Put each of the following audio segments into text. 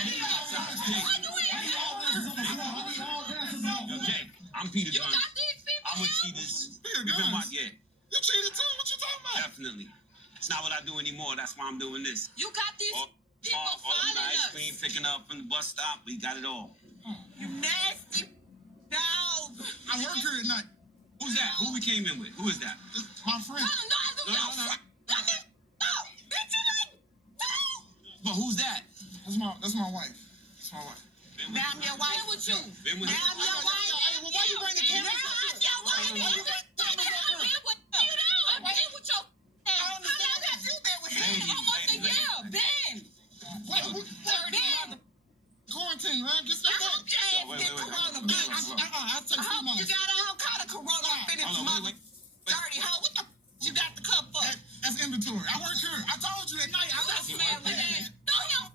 Yo, Jay, I'm Peter Gunn. I'm with Cheetahs. Yeah. You cheated too? What you talking about? Definitely. It's not what I do anymore. That's why I'm doing this. You got these people all of the following ice us. cream, picking up from the bus stop. We got it all. You nasty dog. I work here at night. Who's that? Who we came in with? Who is that? This my friend. No. Bitch, you like, But who's that? That's my wife. That's my wife. now I'm your wife. With you. Been with Now I'm your wife. Hey, well, why you bring the cameras Now up I'm here? your wife. Why you bring the cameras up here? I'm in with your How long have you been with him? Almost a year. Ben. Ben. Quarantine, man. Just I stay hope back. your ass get corona, bitch. I'll take I hope 3 months. you got all kind of corona up in this Hold on, mother wait. dirty hoe. What the you got the cup for? That's inventory. I work here. I told you at night. I got You man with that. Know him.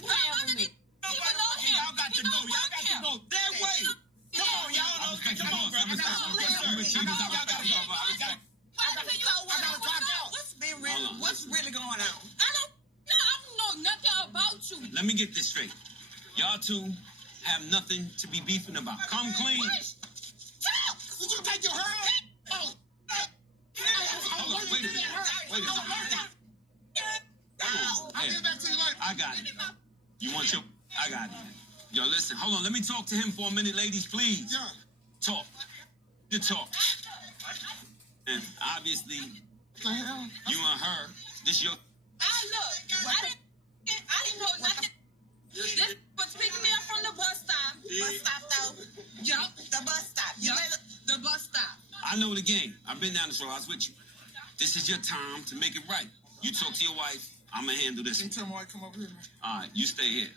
Playing with me. People know him. Y'all got to go. Y'all got to go that way. Come on, y'all. Come on, bro. Y'all got to go. What's really going on? I don't know nothing about you. Let me get this straight. Y'all two have nothing to be beefing about. Come clean. Did you take your hair out? Hold on, wait a minute. I'll get back to you later. I got it. You want your... I got it. Yo, listen. Hold on. Let me talk to him for a minute, ladies, please. Yeah. Talk. The talk. And obviously, What the hell? you and her, this your... I didn't know nothing. This was picking me up from the bus stop. Bus stop, though. Yup, the bus stop. The bus stop. I know the game. I've been down this road. I was with you. This is your time to make it right. You talk to your wife. I'm going to handle this. Can you tell my wife come over here, man? All right, you stay here.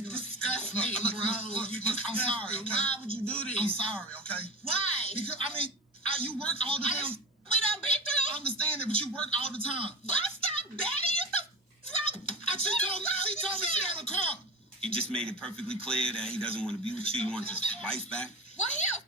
You disgust me, Look, bro. look, I'm sorry, okay? Why would you do this? I'm sorry, okay? Why? Because, you work all the time. We done been I through. understand it, but you work all the time. Bus stop, Betty. You the She told me she had a car. He just made it perfectly clear that he doesn't want to be with you. He wants his wife back. Well, he'll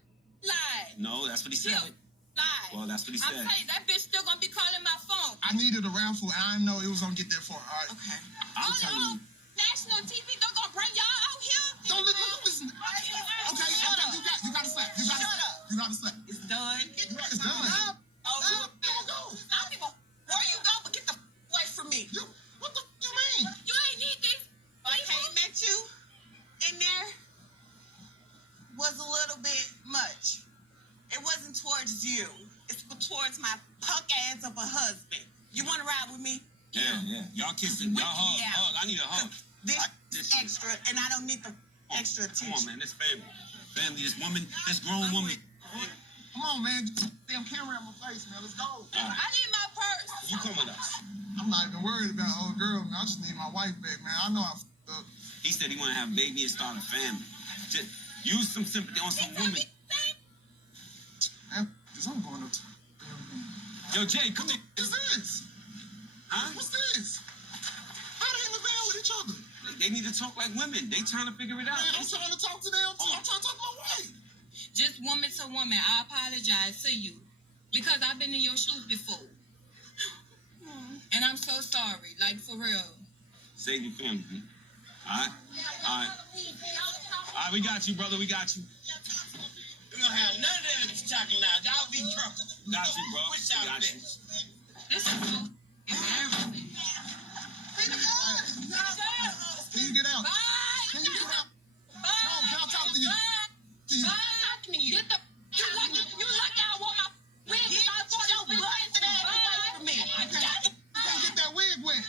lie. No, that's what he said. He'll lie. Well, that's what he I'm said. saying that bitch still gonna be calling my phone. I needed a raffle, and I didn't know it was gonna get that far. All right. Okay. I'm telling you. National TV, they're gonna bring y'all out here. Don't listen. Okay, Shut up. you gotta slap. You gotta Shut slap. up. You gotta slap. It's done. It's done. Oh, I don't even where you go, but get the away from me. What the you mean? You ain't need this. I came at you in there was a little bit much. It wasn't towards you. It's towards my punk ass of a husband. You want to ride with me? Yeah. Y'all kissing. Y'all hug. I need a hug. This extra, and I don't need the extra attention. Come on, man. This family. This woman, this grown woman. Come on, man. Damn camera in my face, man. Let's go. I need my purse. You come with us. I'm not even worried about old girl, man. I just need my wife back, man. I know I f***ed up. He said he want to have a baby and start a family. Just use some sympathy on some women. Man, I'm going up to... Yo, Jay, come here. What's this? Huh? What's this? How they in the van with each other? They need to talk like women. They trying to figure it out. Man, I'm trying to talk to them, too. I'm trying to talk to my wife. Just woman to woman, I apologize to you because I've been in your shoes before. And I'm so sorry, like for real. Save your family, B. All right, we got you, brother. We got you. We don't have none of that chocolate now. Y'all be drunk. Got you, bro. Which y'all Got you. This is so embarrassing. Can you get out? Bye. Can you get out? Bye. No, can I talk to you? Bye. Talk to me. Get the. You lucky I want my wig. I thought your butt away from me. You can't get that wig wet.